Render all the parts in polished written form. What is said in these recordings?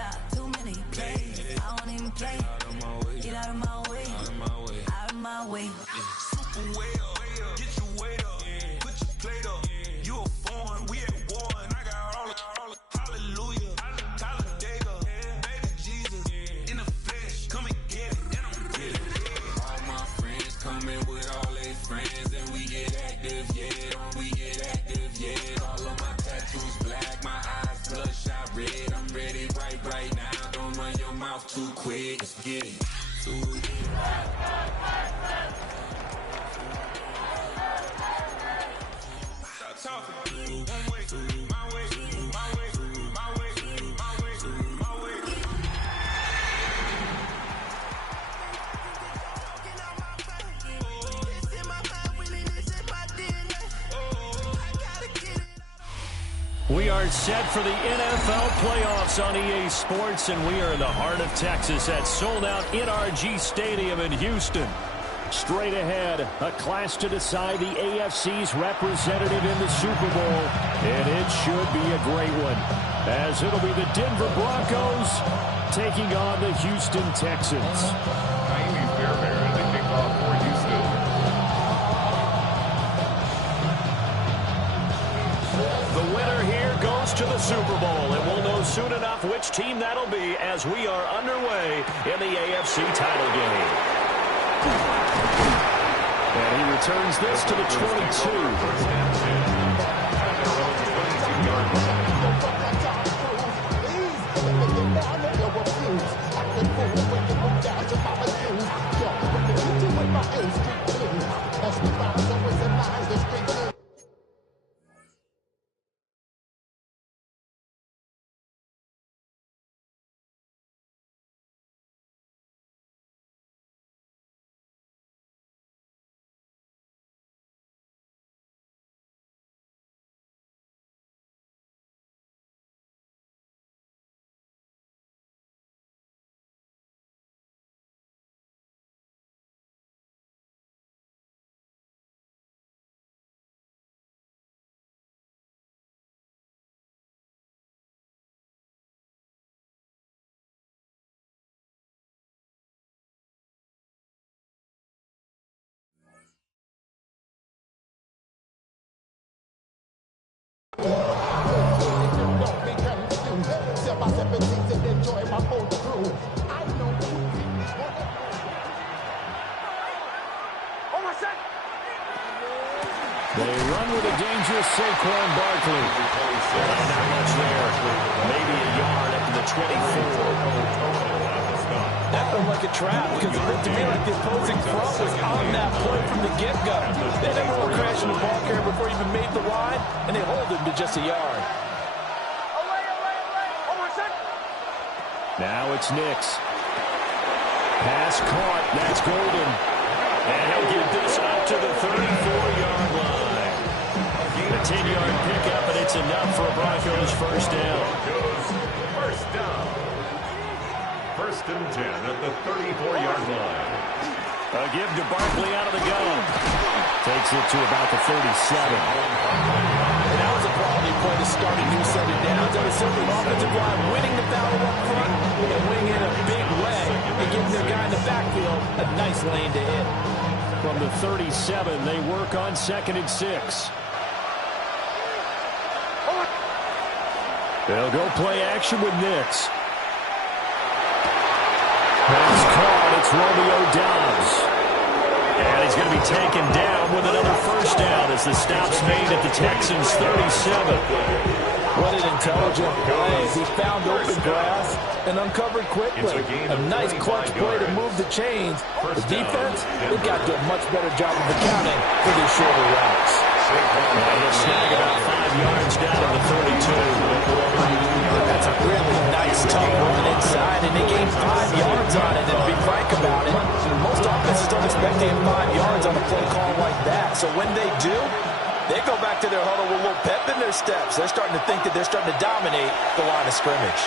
got too many plays. I don't even play. Get out of my way. Out of my way. Super well. Get your weight up. Put your plate up. You a foreign. We at war. And I got all the hallelujah. Talladega. Baby Jesus. In the flesh. Come and get it. And I'm get it. All my friends coming with all their friends. And we get active, yeah. We get active, yeah. All of my tattoos black. My eyes bloodshot red. I'm ready right now. Don't run your mouth too quick. Let's get it. We are set for the NFL playoffs on EA Sports, and we are in the heart of Texas at sold-out NRG Stadium in Houston. Straight ahead, a clash to decide the AFC's representative in the Super Bowl, and it should be a great one, as it'll be the Denver Broncos taking on the Houston Texans. Miami Fairbairn, the kickoff for Houston. The winner here goes to the Super Bowl, and we'll know soon enough which team that'll be as we are underway in the AFC title game. And he returns this to the 22. They run with a dangerous Saquon Barkley. Not much there. Maybe a yard up to the 24. That felt like a trap because it looked to me like the opposing front was on that play from the get-go. They never were crashing the ball carrier before he even made the line, and they hold him to just a yard. Now it's Nix. Pass caught. That's Golden. And he'll get this up to the 34-yard line. A 10-yard pickup, and it's enough for a Broncos first down. First down. First and 10 at the 34-yard line. A give to Barkley out of the gun. Takes it to about the 37. And that was a quality play to start a new set of downs. That was simply offensive line winning the battle up front and winning in a big way and giving their guy in the backfield a nice lane to hit. From the 37, they work on 2nd and 6. They'll go play action with Nix. Pass caught. It's Romeo Doubs. And he's going to be taken down with another first down as the stop's made at the Texans' 37. What an intelligent play. He found open grass and uncovered quickly. A nice clutch play to move the chains. The defense, they've got to do a much better job of accounting for these shorter routes. He'll snag about 5 yards down to the 32. That's a really nice tough run inside, and they gained 5 yards on it. And to be frank about it, most offenses don't expect to get 5 yards on a play call like that. So when they do, they go back to their huddle with a little pep in their steps. They're starting to think that they're starting to dominate the line of scrimmage.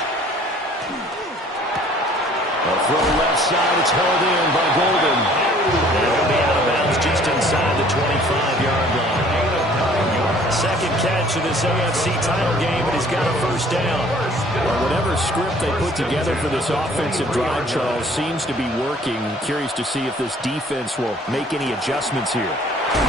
A throw left side, it's held in by Golden. And he'll be out of bounds just inside the 25-yard line. Second catch of this AFC title game, and he's got a first down. Well, whatever script they put together for this offensive drive, Charles, seems to be working. Curious to see if this defense will make any adjustments here.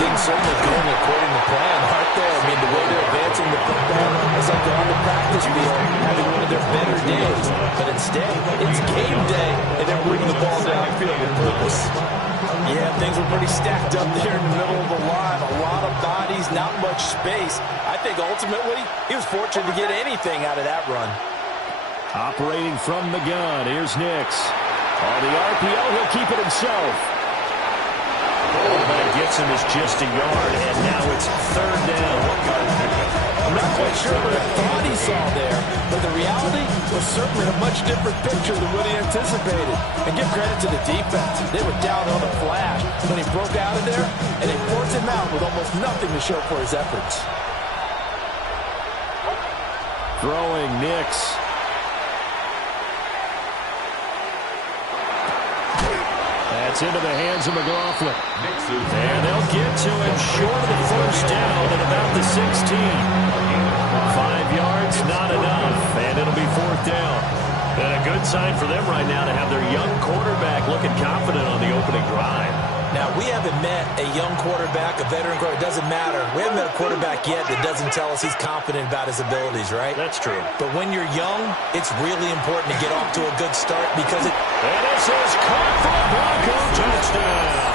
Things certainly going according to plan, aren't they? I mean, the way they're advancing the football is like they're on the practice field having one of their better days. But instead, it's game day, and they're bringing the ball downfield with purpose. Yeah, things were pretty stacked up there in the middle of the line. A lot of bodies, not much space. I think ultimately he was fortunate to get anything out of that run. Operating from the gun, here's Nix. On the RPO, he'll keep it himself. All that gets him is just a yard, and now it's third down. I'm not quite sure what I thought he saw there, but the reality was certainly a much different picture than what he anticipated. And give credit to the defense. They were down on a flash, but he broke out of there, and they forced him out with almost nothing to show for his efforts. Throwing Nix. That's into the hands of McLaughlin. And they'll get to him short of the first down at about the 16. 5 yards, not enough. And it'll be fourth down. And a good sign for them right now to have their young quarterback looking confident on the opening drive. Now, we haven't met a young quarterback, a veteran quarterback. It doesn't matter. We haven't met a quarterback yet that doesn't tell us he's confident about his abilities, right? That's true. But when you're young, it's really important to get off to a good start because it... And this is caught for a Bronco touchdown.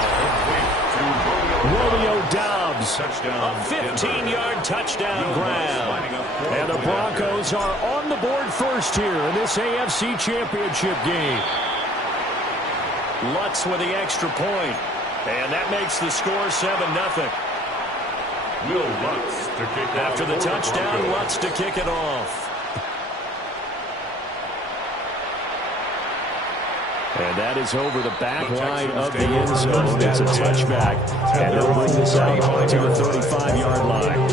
Romeo Doubs, a 15-yard touchdown grab. And the Broncos are on the board first here in this AFC Championship game. Lutz with the extra point. And that makes the score 7-0. Will Lutz to kick off. After the touchdown, Lutz to kick it off. And that is over the back line of the end zone. It's a touchback. And they'll bring this out to the 35-yard line.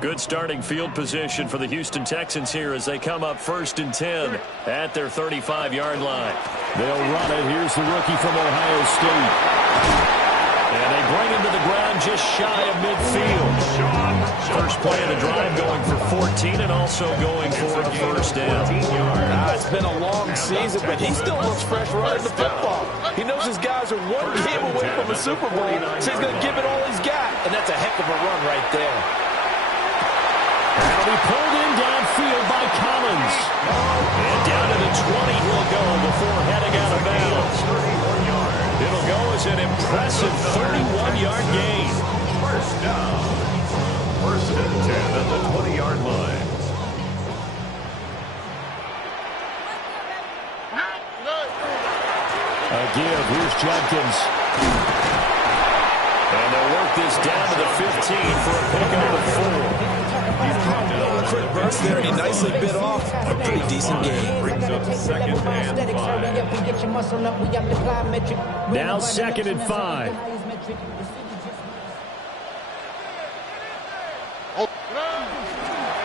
Good starting field position for the Houston Texans here as they come up 1st and 10 at their 35-yard line. They'll run it. Here's the rookie from Ohio State. And they bring him to the ground just shy of midfield. First play of the drive going for 14 and also going for a first down. It's been a long season, but he still looks fresh running the football. He knows his guys are one game away from a Super Bowl, so he's going to give it all he's got. And that's a heck of a run right there. That'll be pulled in downfield by Collins. And down to the 20 he'll go before heading out of bounds. It'll go as an impressive 31-yard gain. First down. 1st and 10 at the 20-yard line. A give. Here's Judkins. And they'll work this down to the 15 for a pickup of 4. Quick burst there, and he nicely bit off a pretty decent game. Brings up 2nd and 5. Now 2nd and 5.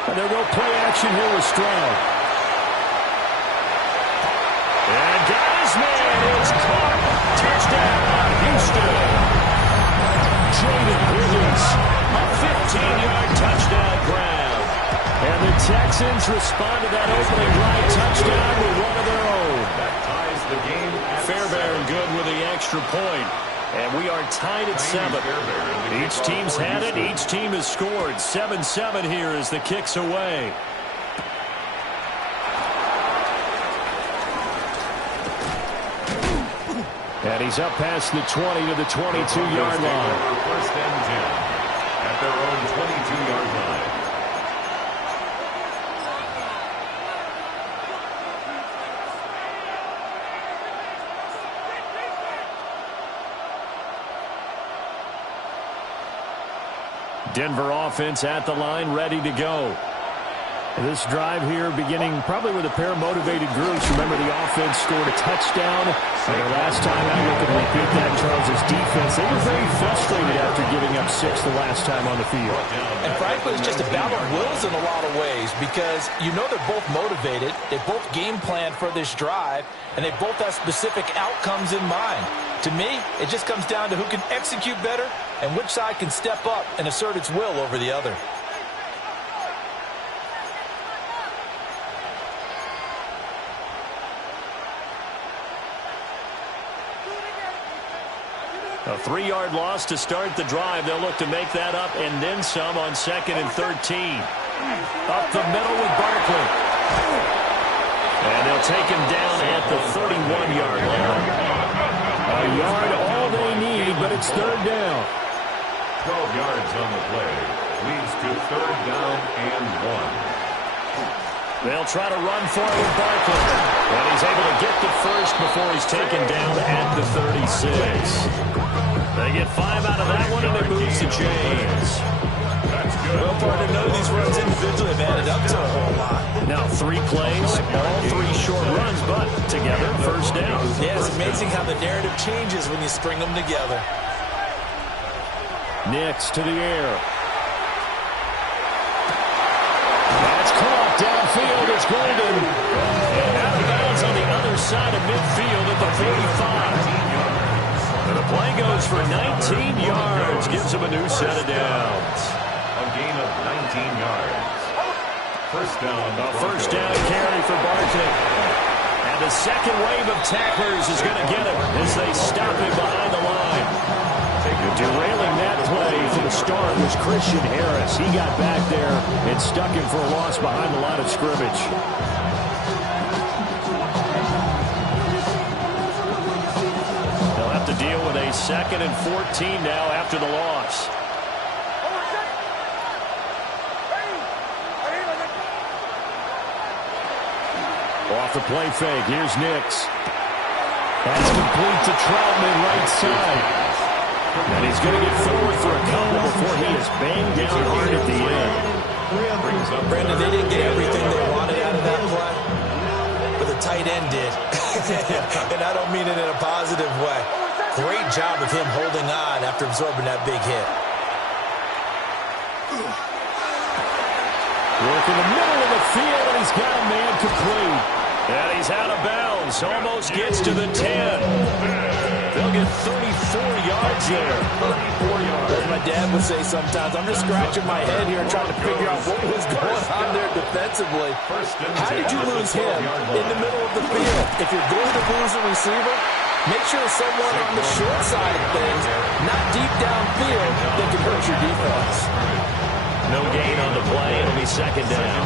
And they'll go play action here with Stroud. And got his man. It's caught. Touchdown, Houston. Jaden Williams, a 15-yard touchdown grab. And the Texans respond to that opening drive touchdown with one of their own. That ties the game. Fairbairn good with the extra point. And we are tied at 7. Each team's had it. Each team has scored. 7-7 here as the kick's away. And he's up past the 20 to the 22-yard line. 1st and 10 at their own 22-yard line. Denver offense at the line, ready to go. This drive here beginning probably with a pair of motivated groups. Remember, the offense scored a touchdown. And the last time I look and repeat that, Charles' defense, they were very frustrated after giving up 6 the last time on the field. And frankly, it's just a battle of wills in a lot of ways because you know they're both motivated. They both game plan for this drive, and they both have specific outcomes in mind. To me, it just comes down to who can execute better and which side can step up and assert its will over the other. A 3-yard loss to start the drive. They'll look to make that up and then some on 2nd and 13. Up the middle with Barkley. And they'll take him down at the 31-yard line. A yard all they need, but it's 3rd down. 12 yards on the play. Leads to 3rd down and 1. They'll try to run for it with Barkley. And he's able to get the first before he's taken down at the 36. They get 5 out of that one, and it moves to James. That's good. Well, partner, none of these runs individually have added up to a whole lot. Now 3 plays, all 3 short runs, but together, 1st down. Yeah, it's amazing how the narrative changes when you string them together. Nix to the air. That's caught downfield. It's Golden. And out of bounds on the other side of midfield at the 45. And the play goes for 19 yards. Gives him a new set of downs. A gain of 19 yards. 1st down. A 1st down carry for Barkley. And the second wave of tacklers is going to get him as they stop him behind the line. Derailing that play for the start was Christian Harris. He got back there and stuck him for a loss behind the line of scrimmage. They'll have to deal with a 2nd and 14 now after the loss. Off the play fake. Here's Nix. That's complete to Troutman, right side. And he's going to get forward for a couple before he is banged down hard at the end. Brandon, they didn't get everything they wanted out of that play, but the tight end did. And I don't mean it in a positive way. Great job of him holding on after absorbing that big hit. Work in the middle of the field, and he's got a man complete. And he's out of bounds. Almost gets to the 10. They'll get 34 yards there. 34 yards. As my dad would say sometimes, I'm just scratching my head here trying to figure out what was going on there defensively. How did you lose him in the middle of the field? If you're going to lose a receiver, make sure it's someone on the short side of things, not deep downfield, that can hurt your defense. No gain on the play. It'll be 2nd down.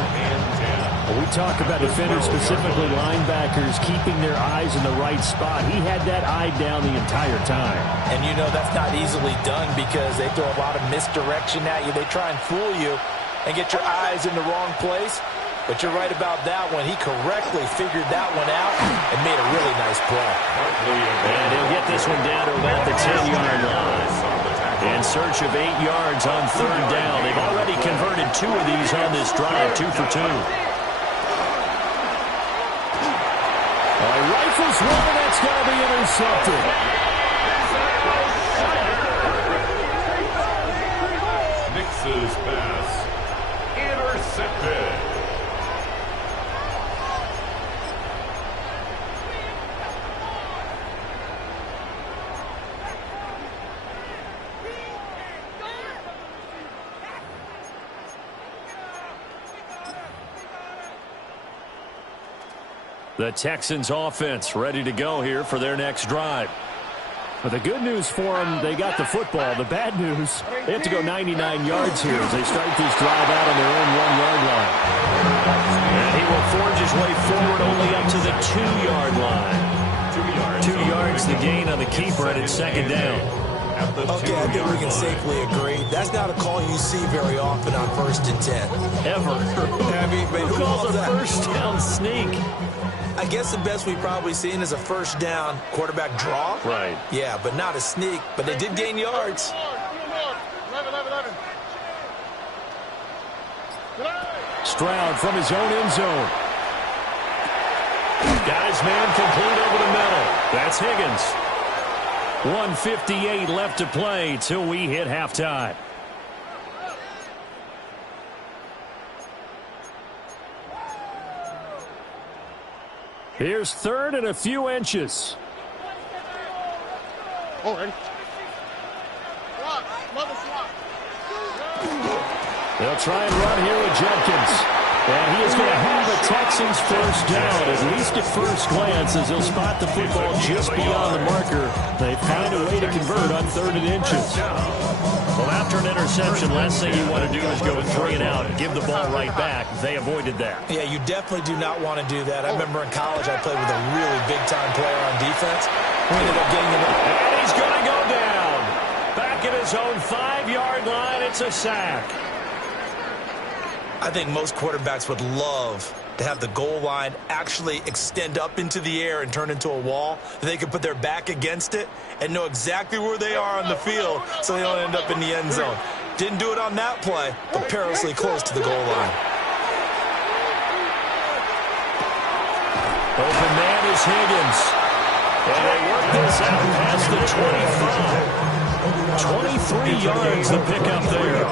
We talk about defenders, specifically linebackers, keeping their eyes in the right spot. He had that eye down the entire time. And you know that's not easily done because they throw a lot of misdirection at you. They try and fool you and get your eyes in the wrong place. But you're right about that one. He correctly figured that one out and made a really nice play. And he'll get this one down to about the 10-yard line. In search of 8 yards on 3rd down. They've already converted 2 of these on this drive, 2 for 2. Rifles one, and that's going to be intercepted. Nix's pass. Intercepted. The Texans offense ready to go here for their next drive. But the good news for them, they got the football. The bad news, they have to go 99 yards here as they start this drive out on their own 1-yard line. And he will forge his way forward only up to the 2-yard line. 2 yards the gain on the keeper, and it's 2nd down. Okay, I think we can safely agree. That's not a call you see very often on 1st and 10. Ever. Who calls a 1st down sneak? I guess the best we've probably seen is a 1st down quarterback draw. Right. Yeah, but not a sneak. But they did gain yards. Stroud from his own end zone. Got his man complete over the middle. That's Higgins. 1:58 left to play till we hit halftime. Here's third and a few inches. Oh, ready? Swap. Mother swap. They'll try and run here with Jenkins. And he is going to have a Texans first down, at least at first glance, as he'll spot the football just beyond the marker. They find a way to convert on 3rd and inches. Well, after an interception, last thing you want to do is go 3 and out and give the ball right back. They avoided that. Yeah, you definitely do not want to do that. I remember in college I played with a really big-time player on defense. We ended up getting him. And he's going to go down. Back at his own 5-yard line, it's a sack. I think most quarterbacks would love to have the goal line actually extend up into the air and turn into a wall. They could put their back against it and know exactly where they are on the field so they don't end up in the end zone. Didn't do it on that play, but perilously close to the goal line. Open man is Higgins. And they work this out past the 25. 23 yards the pickup there.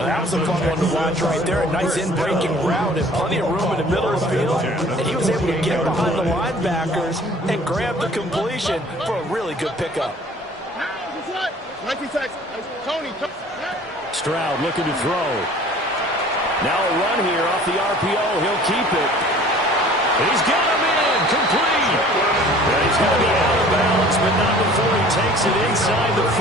That was a fun one to watch right there. A nice in-breaking route and plenty of room in the middle of the field. And he was able to get behind the linebackers and grab the completion for a really good pickup. Stroud looking to throw. Now a run here off the RPO. He'll keep it. He's got him in. Complete. And he's going to be out of bounds, but not before he takes it inside the 40.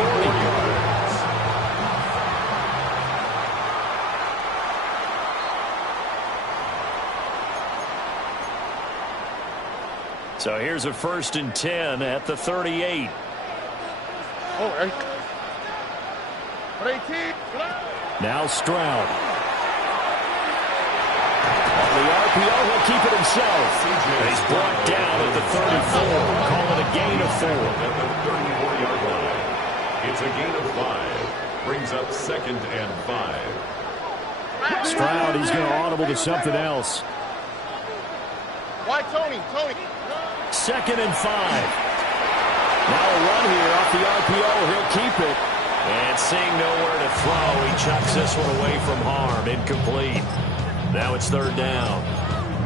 So here's a 1st and 10 at the 38. Oh, ready? Now Stroud. On the RPO, he'll keep it himself. He's brought down at the 34. Call it a gain of 4. At the 34-yard line. It's a gain of 5. Brings up 2nd and 5. Stroud, he's going to audible to something else. Why Tony? 2nd and 5. Now a run here off the RPO. He'll keep it. And seeing nowhere to throw, he chucks this one away from harm. Incomplete. Now it's 3rd down.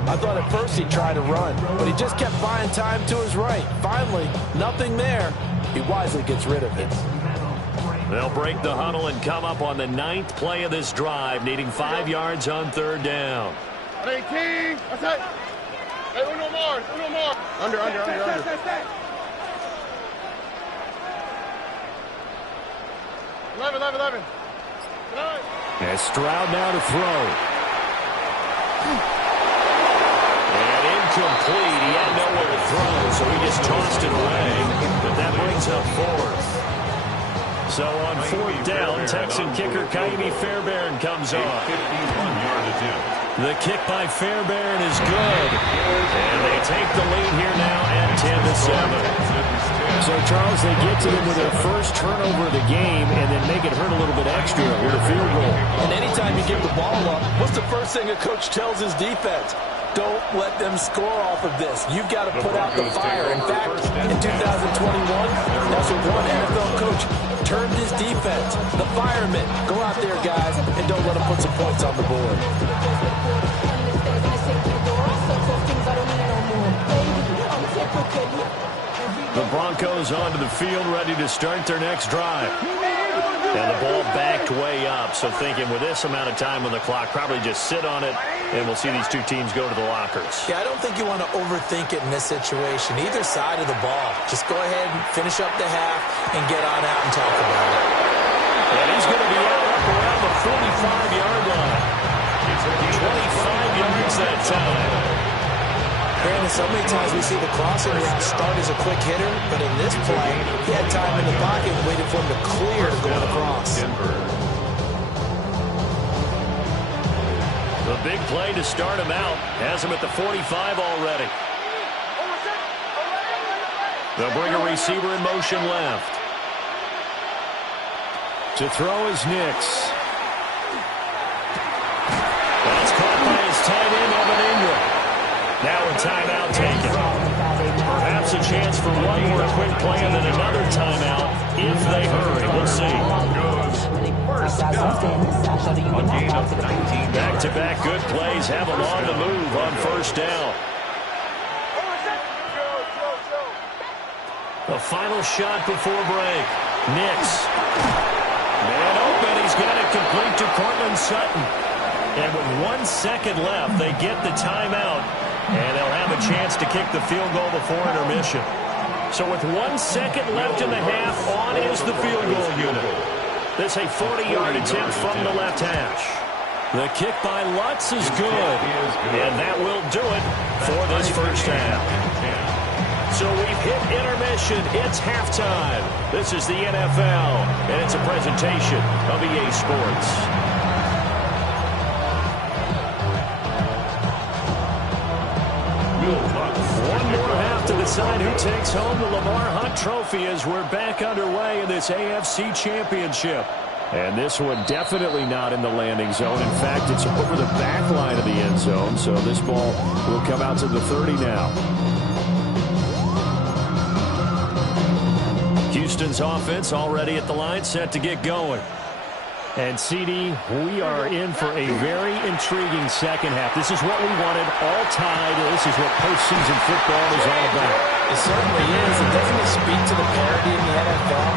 I thought at first he'd try to run, but he just kept buying time to his right. Finally, nothing there. He wisely gets rid of it. They'll break the huddle and come up on the 9th play of this drive, needing 5 yards on 3rd down. 18. Hey, uno more. Under. 11. And Stroud now to throw. And incomplete. He had nowhere to throw, so he just tossed it away. But that brings up 4th. So on 4th down, Texan kicker Ka'imi Fairbairn comes on. 51-yard attempt. The kick by Fairbairn is good. And they take the lead here now at 10-7. So, Charles, they get to them with their first turnover of the game and then make it hurt a little bit extra with a field goal. And anytime you give the ball up, what's the first thing a coach tells his defense? Don't let them score off of this. You've got to put out the fire. In fact, in 2021, that's what one NFL coach turned his defense. The firemen. Go out there, guys, and don't let them put some points on the board. The Broncos onto the field, ready to start their next drive. And the ball backed way up, so thinking with this amount of time on the clock, probably just sit on it, and we'll see these two teams go to the lockers. Yeah, I don't think you want to overthink it in this situation. Either side of the ball. Just go ahead and finish up the half and get on out and talk about it. And he's going to be out up around the 45-yard line. 25 yards that time. Brandon, so many times we see the crossing route start as a quick hitter, but in this play, he had time in the pocket and waited for him to clear to go across. The big play to start him out has him at the 45 already. They'll bring a receiver in motion left. To throw is Nix. And Now a timeout taken. Perhaps a chance for one more quick play and then another timeout if they hurry. We'll see. Back-to-back good plays have them on the move on first down. The final shot before break. Nix. Man open. He's got it complete to Courtland Sutton. And with 1 second left, they get the timeout. And they'll have a chance to kick the field goal before intermission. So with 1 second left in the half, on is the field goal unit. This a 40-yard attempt from the left hash. The kick by Lutz is good. And that will do it for this first half. So we've hit intermission. It's halftime. This is the NFL, and it's a presentation of EA Sports. One more half to decide who takes home the Lamar Hunt Trophy as we're back underway in this AFC Championship. And this one definitely not in the landing zone. In fact, it's over the back line of the end zone, so this ball will come out to the 30 now. Houston's offense already at the line, set to get going. And, CD, we are in for a very intriguing second half. This is what we wanted, all tied. This is what postseason football is all about. It certainly is. And doesn't it speak to the parity in the NFL?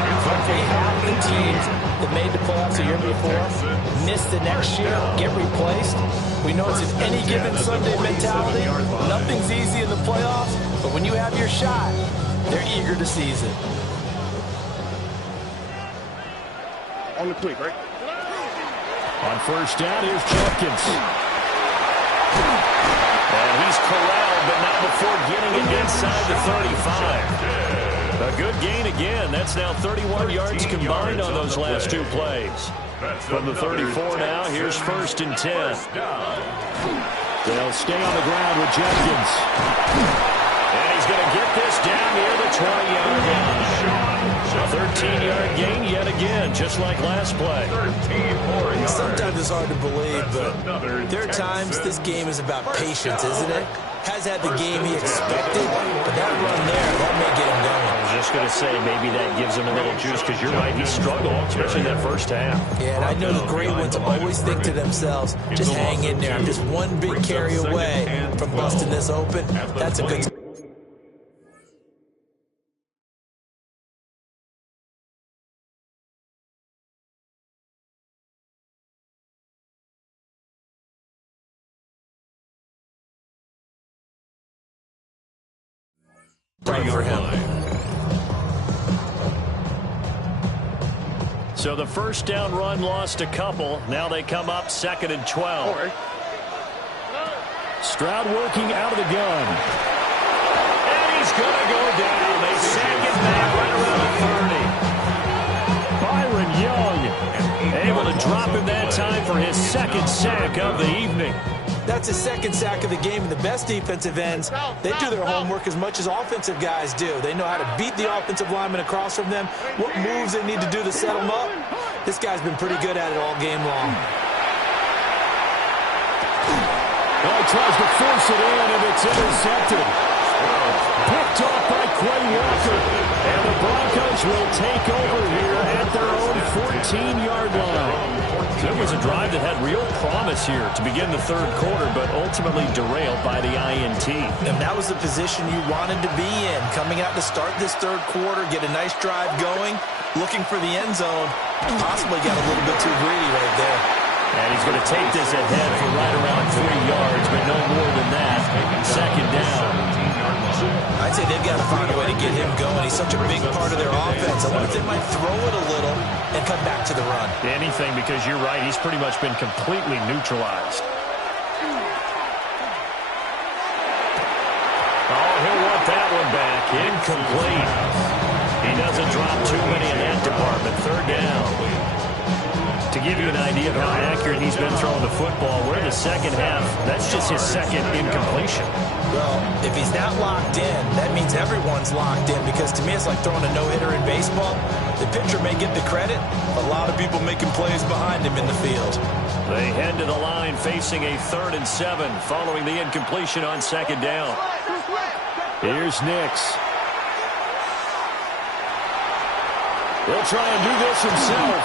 They have the teams that made the playoffs the year before, miss the next year, get replaced. We know it's an any given Sunday mentality. Nothing's easy in the playoffs, but when you have your shot, they're eager to seize it. On the quick, right? On first down, here's Jenkins. And he's corralled, but not before getting it inside the 35. A good gain again. That's now 31 yards combined on those last two plays. From the 34 now, here's first and 10. They'll stay on the ground with Jenkins. And he's going to get this down near the 20-yard line. A 13-yard gain yet again, just like last play. Sometimes it's hard to believe, but there are times this game is about patience, isn't it? Has had the game he expected, but that run there, that may get him going. I was just going to say, maybe that gives him a little juice, because you're right, he struggled, especially that first half. Yeah, and I know the great ones always think to themselves, just hang in there. I'm just one big carry away from busting this open. That's a good for him. So the first down run lost a couple. Now they come up 2nd and 12. Stroud working out of the gun. And he's going to go down. They sack it back right around the 30. Byron Young able to drop him that time for his second sack of the evening. That's his second sack of the game, and the best defensive ends, they do their homework as much as offensive guys do. They know how to beat the offensive lineman across from them, what moves they need to do to set them up. This guy's been pretty good at it all game long. Well, he tries to force it in, and it's intercepted. Picked off by Quay Walker. And the Broncos will take over here at their own 14-yard line. It was a drive that had real promise here to begin the third quarter, but ultimately derailed by the INT. And that was the position you wanted to be in, coming out to start this third quarter, get a nice drive going, looking for the end zone, possibly got a little bit too greedy right there. And he's going to take this ahead for right around 3 yards, but no more than that. Second down. I'd say they've got to find a way to get him going. He's such a big part of their offense. I wonder if they might throw it a little and come back to the run. Anything, because you're right, he's pretty much been completely neutralized. Oh, he'll want that one back. Incomplete. He doesn't drop too many in that department. Third down. To give you an idea of how accurate he's been throwing the football, we're in the second half. That's just his second incompletion. Well, if he's not locked in, that means everyone's locked in, because to me it's like throwing a no-hitter in baseball. The pitcher may get the credit, but a lot of people making plays behind him in the field. They head to the line facing a 3rd and 7 following the incompletion on 2nd down. Here's Nix. He'll try and do this himself.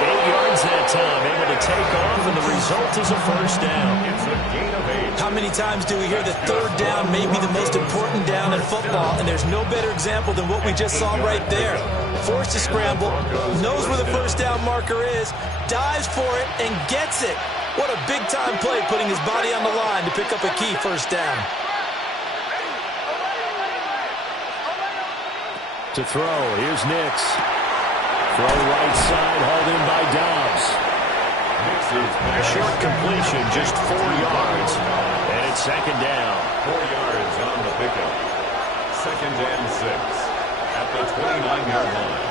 8 yards that time, able to take off, and the result is a 1st down. It's a gain of 8. How many times do we hear that 3rd down may be the most important down in football, and there's no better example than what we just saw right there. Forced to scramble, knows where the 1st down marker is, dives for it, and gets it. What a big-time play, putting his body on the line to pick up a key 1st down. To throw, here's Nix. Throw right side, hauled in by Dobbs. Short completion, just 4 yards. And it's 2nd down. 4 yards on the pickup. 2nd and 6 at the 29-yard line.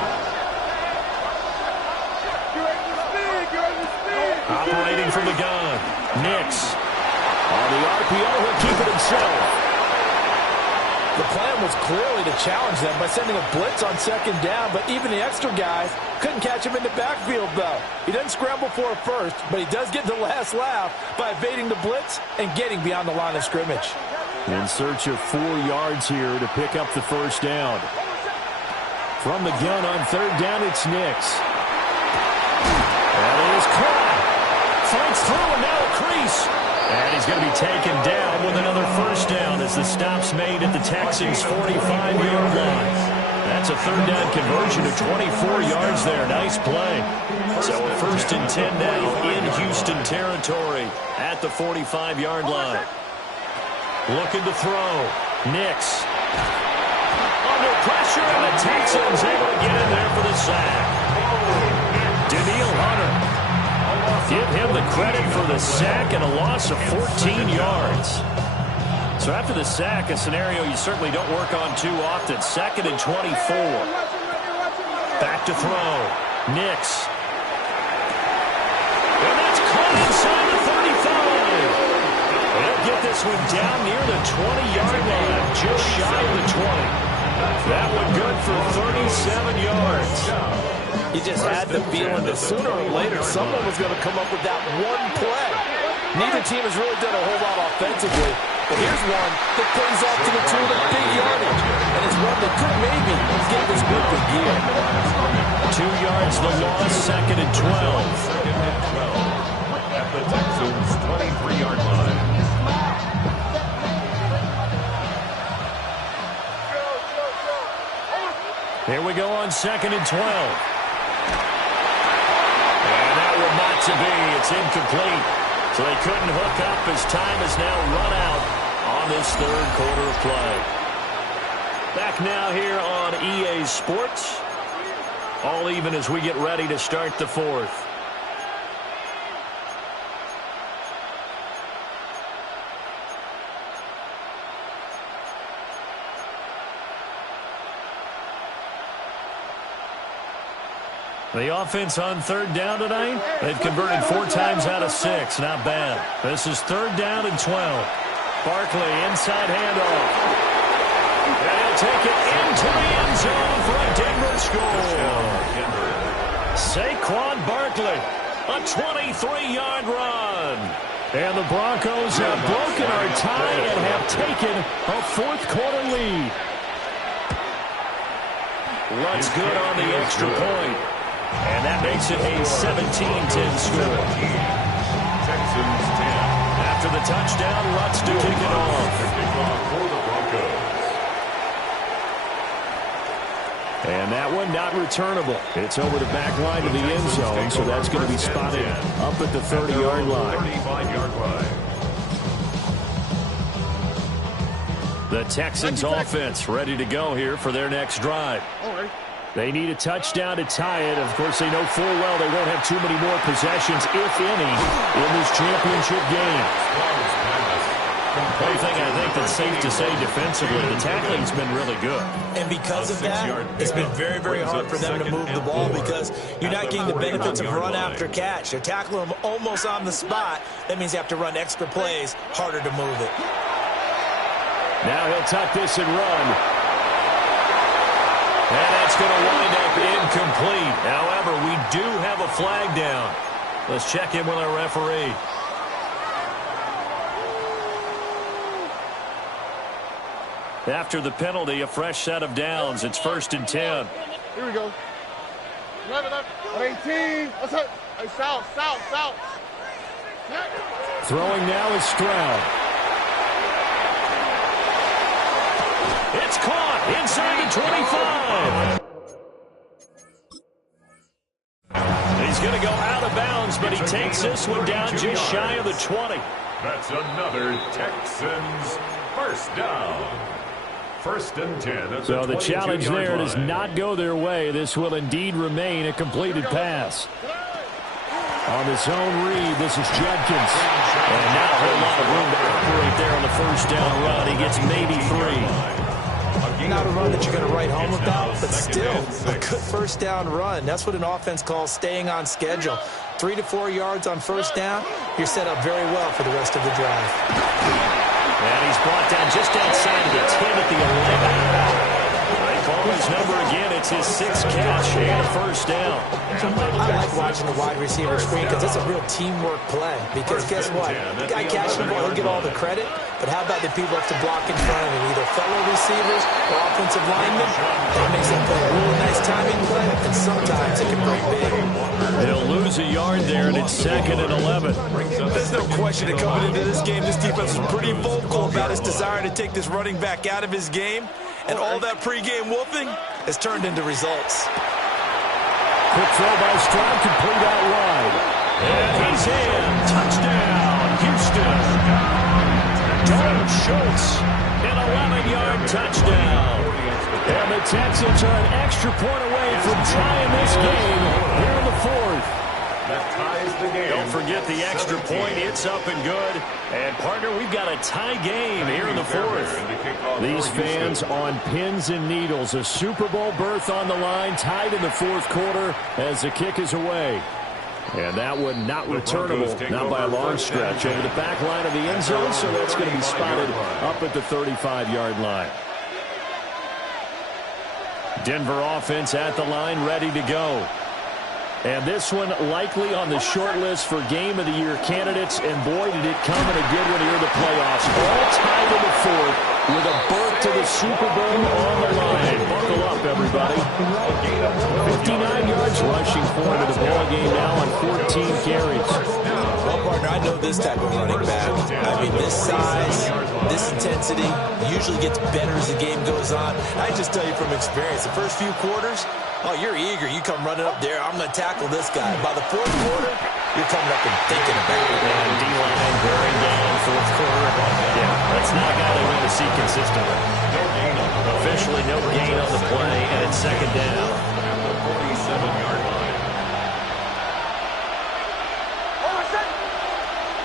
Operating from the gun, Nix. On the RPO, he'll keep it himself. The plan was clearly to challenge them by sending a blitz on 2nd down, but even the extra guys couldn't catch him in the backfield, though. He doesn't scramble for it first, but he does get the last laugh by evading the blitz and getting beyond the line of scrimmage. In search of 4 yards here to pick up the 1st down. From the gun on 3rd down, it's Nix. And it is caught. Fights through and now a crease. And he's going to be taken down with another 1st down as the stop's made at the Texans' 45-yard line. That's a 3rd down conversion of 24 yards there. Nice play. So a 1st and 10 now in Houston territory at the 45-yard line. Looking to throw. Nix. Under pressure, and the Texans able to get in there for the sack. Danielle Hunter. Give him the credit for the sack and a loss of 14 yards. So after the sack, a scenario you certainly don't work on too often. 2nd and 24. Back to throw. Nix. And that's caught inside the 35. They'll get this one down near the 20-yard line, just shy of the 20. That one good for 37 yards. You just had the feeling that sooner or later someone was going to come up with that one play. Neither team has really done a whole lot offensively, but here's one that plays off to the tune of big yardage, and it's one that could maybe get this group a gear. 2 yards the loss, 2nd and 12. At the Texans' 23-yard line. Here we go on 2nd and 12. And that will not to be. It's incomplete. So they couldn't hook up as time has now run out on this 3rd quarter of play. Back now here on EA Sports. All even as we get ready to start the 4th. The offense on 3rd down tonight, they've converted 4 times out of 6. Not bad. This is 3rd down and 12. Barkley, inside handoff. And he'll take it into the end zone for a Denver score. Saquon Barkley, a 23-yard run. And the Broncos have broken our tie and have taken a 4th quarter lead. Runs good on the extra point. And that makes it a 17-10 score. Texans 10. After the touchdown, Lutz to kick it off. For the Broncos. And that one not returnable. It's over the back line of the end zone, so that's going to be spotted up at the 30-yard line. 35-yard line. The Texans offense ready to go here for their next drive. They need a touchdown to tie it. Of course, they know full well they won't have too many more possessions, if any, in this championship game. One thing I think that's safe to say defensively, the tackling's been really good. And because of that, it's been very, very hard for them to move the ball because you're not getting the benefits of run after catch. They're tackling them almost on the spot. That means you have to run extra plays, harder to move it. Now he'll tuck this and run. And that's going to wind up incomplete. However, we do have a flag down. Let's check in with our referee. After the penalty, a fresh set of downs. It's 1st and 10. Here we go. 11, 18. What's up? Hey, south. Throwing now is Stroud. It's caught inside the 25. He's going to go out of bounds, but he takes this one down just shy of the 20. That's another Texans first down. 1st and 10. So the challenge there does not go their way. This will indeed remain a completed pass. On the zone read, this is Judkins. And not a whole lot of room to operate there on the first down run. He gets maybe 3. Not a run that you're going to write home about, but still a good first down run. That's what an offense calls staying on schedule. 3 to 4 yards on first down. You're set up very well for the rest of the drive. And he's brought down just outside of the 10 at the 11. They call his number again. It's his 6th catch and a first down. I like watching the wide receiver screen because it's a real teamwork play. Because guess what? The guy catching the ball, he'll get all the credit. But how about the people have to block in front of him, either fellow receivers or offensive linemen? That makes that play a really nice timing play, and sometimes it can break big. They'll lose a yard there, and it's 2nd and 11. There's no question that coming into this game, this defense was pretty vocal about its desire to take this running back out of his game. And all that pregame wolfing has turned into results. Quick throw by Stroud, complete out wide. And he's in. Touchdown, Houston. Dalton Schultz, an 11-yard touchdown. And the Texans are an extra point away from tying this game here in the 4th. That ties the game. Don't forget the extra point. It's up and good. And, partner, we've got a tie game here in the 4th. These fans on pins and needles. A Super Bowl berth on the line, tied in the 4th quarter as the kick is away. And that one not returnable, not by a long stretch, over the back line of the end zone, so that's going to be spotted up at the 35-yard line. Denver offense at the line, ready to go. And this one likely on the short list for Game of the Year candidates. And boy, did it come in a good one here in the playoffs. All tied in the 4th with a berth to the Super Bowl on the line. Buckle up, everybody. 59 yards rushing for him in the ball game now on 14 carries. Well, partner, I know this type of running back. I mean, this size, this intensity usually gets better as the game goes on. I just tell you from experience, the first few quarters, oh, you're eager. You come running up there. I'm going to tackle this guy. By the 4th quarter, you're coming up and thinking about it. And D-line bearing down 4th quarter. Yeah, that's not a guy they want to see consistently. Officially no gain on the play, and it's 2nd down. At the 47-yard line.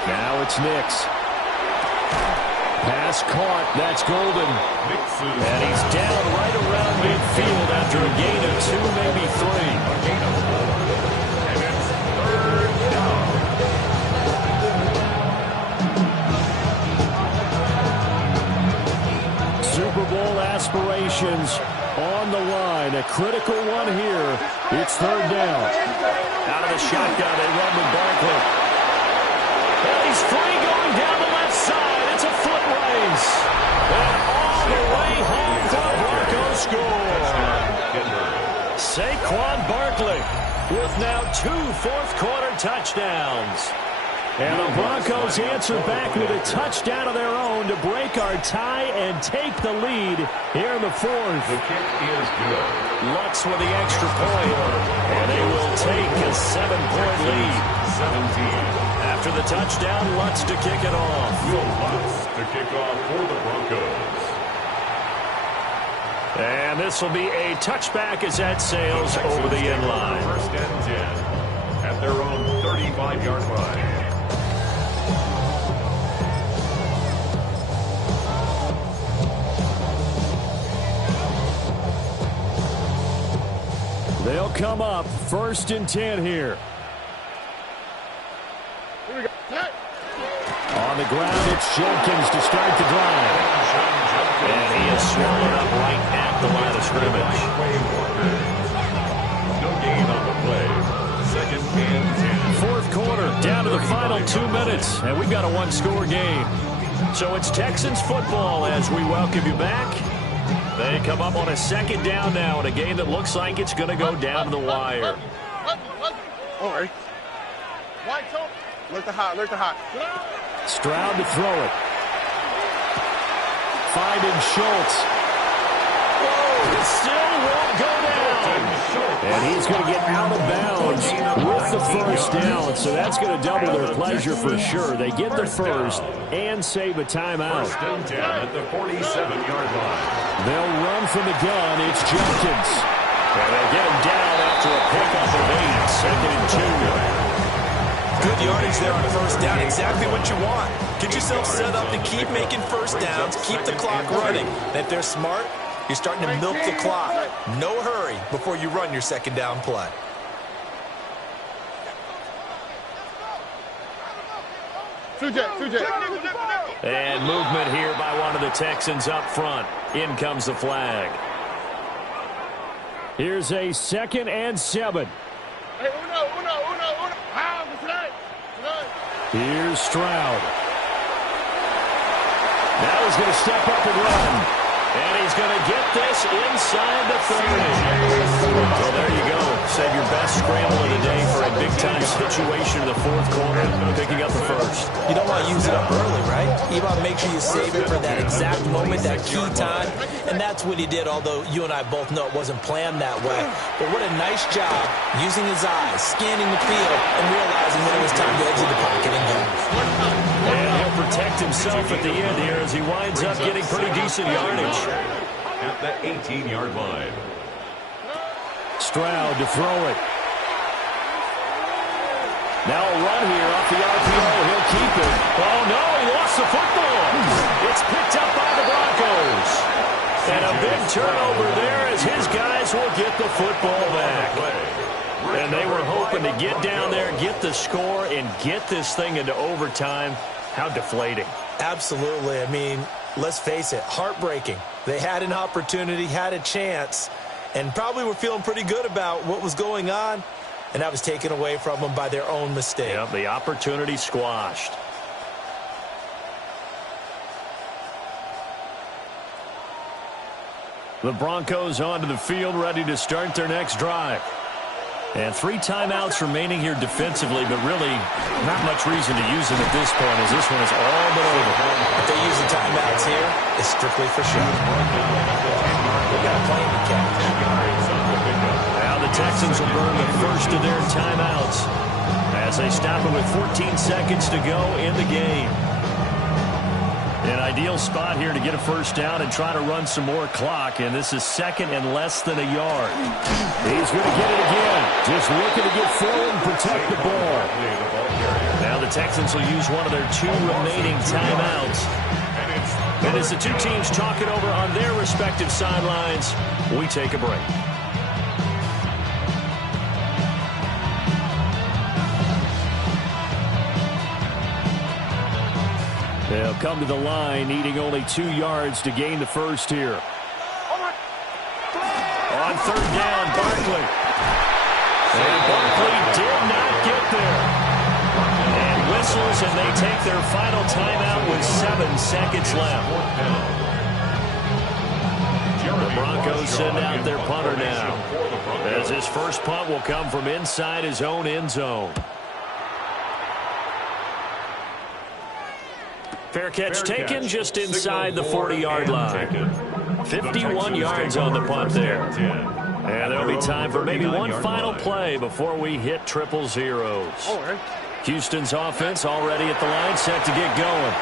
Now it's Nix. Pass caught. That's Golden. And he's down right around midfield after a gain of 2, maybe 3. And it's 3rd down. Super Bowl aspirations on the line. A critical one here. It's 3rd down. Out of the shotgun, they run with Barkley. And he's free going down the left side. It's a foot race. And all the way home for Broncos score. Saquon Barkley with now 2 fourth-quarter touchdowns. And the Broncos answer back with a touchdown of their own to break our tie and take the lead here in the 4th. The kick is good. Lutz with the extra point. And they will take a 7-point lead. 17. After the touchdown, Lutz to kick it off. Will Lutz to kick off for the Broncos. And this will be a touchback as that sails over the end line. 1st and 10 at their own 35-yard line. They'll come up 1st and 10 here. Here we go. On the ground, it's Jenkins to start the drive. And he is swallowed up right at the line of scrimmage. No gain on the play. 2nd and 10. 4th quarter. and we've got a one-score game. So it's Texans football as we welcome you back. They come up on a second down now in a game that looks like it's going to go down to the wire. All right. Look to hot. Stroud to throw it. Finding Schultz. Whoa, it still won't go down. And he's going to get out of bounds with the first down. So that's going to double their pleasure for sure. They get the first and save a timeout. First and 10 at the 47-yard line. They'll run from the gun. It's Jenkins. And they get him down after a pickup of 8. 2nd and 2. Good yardage there on first down. Exactly what you want. Get yourself set up to keep making first downs. Keep the clock running. And if they're smart, you're starting to milk the clock. No hurry before you run your second down play. And movement here by one of the Texans up front. In comes the flag. Here's a 2nd and 7. Here's Stroud. Now he's going to step up and run. And he's going to get this inside the 30. So there you go. Save your best scramble of the day for a big-time situation in the fourth quarter, picking up the first. You don't want to use it up early, right? You want to make sure you save it for that exact moment, that key time. And that's what he did, although you and I both know it wasn't planned that way. But what a nice job using his eyes, scanning the field, and realizing when it was time to exit the pocket and go. And he'll protect himself at the end here as he winds up getting pretty decent yardage. At the 18-yard line. Stroud to throw it. Now a run here off the RPO. He'll keep it. Oh, no, he lost the football. It's picked up by the Broncos. And a big turnover there as his guys will get the football back. And they were hoping to get down there, get the score, and get this thing into overtime. How deflating. Absolutely. I mean, let's face it, heartbreaking. They had an opportunity, had a chance, and probably were feeling pretty good about what was going on, and that was taken away from them by their own mistake. Yep, the opportunity squashed. The Broncos onto the field, ready to start their next drive. And 3 timeouts remaining here defensively, but really not much reason to use them at this point as this one is all but over. If they use the timeouts here, it's strictly for show. They got a play to catch. Now the Texans will burn the first of their timeouts as they stop it with 14 seconds to go in the game. An ideal spot here to get a first down and try to run some more clock, and this is 2nd and less than a yard. He's going to get it again. Just looking to get forward and protect the ball. Now the Texans will use one of their 2 remaining timeouts. And as the 2 teams talk it over on their respective sidelines, we take a break. They'll come to the line, needing only 2 yards to gain the first here. On 3rd down, Barkley. And Barkley did not get there. And whistles, and they take their final timeout with 7 seconds left. The Broncos send out their punter now, as his first punt will come from inside his own end zone. Fair catch taken just inside the 40-yard line. 51 yards on the punt there. And there'll be time for maybe one final play before we hit triple zeros. Houston's offense already at the line, set to get going.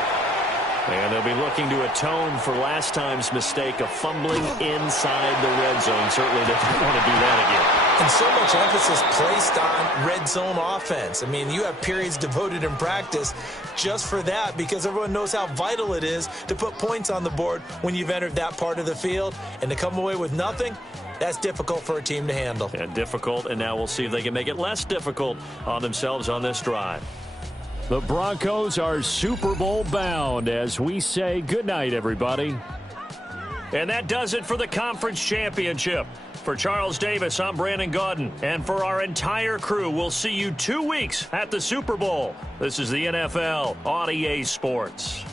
And they'll be looking to atone for last time's mistake of fumbling inside the red zone. Certainly they don't want to do that again. And so much emphasis placed on red zone offense. I mean, you have periods devoted in practice just for that because everyone knows how vital it is to put points on the board when you've entered that part of the field. And to come away with nothing, that's difficult for a team to handle. And difficult, and now we'll see if they can make it less difficult on themselves on this drive. The Broncos are Super Bowl bound as we say goodnight, everybody. And that does it for the conference championship. For Charles Davis, I'm Brandon Gaudin. And for our entire crew, we'll see you 2 weeks at the Super Bowl. This is the NFL on EA Sports.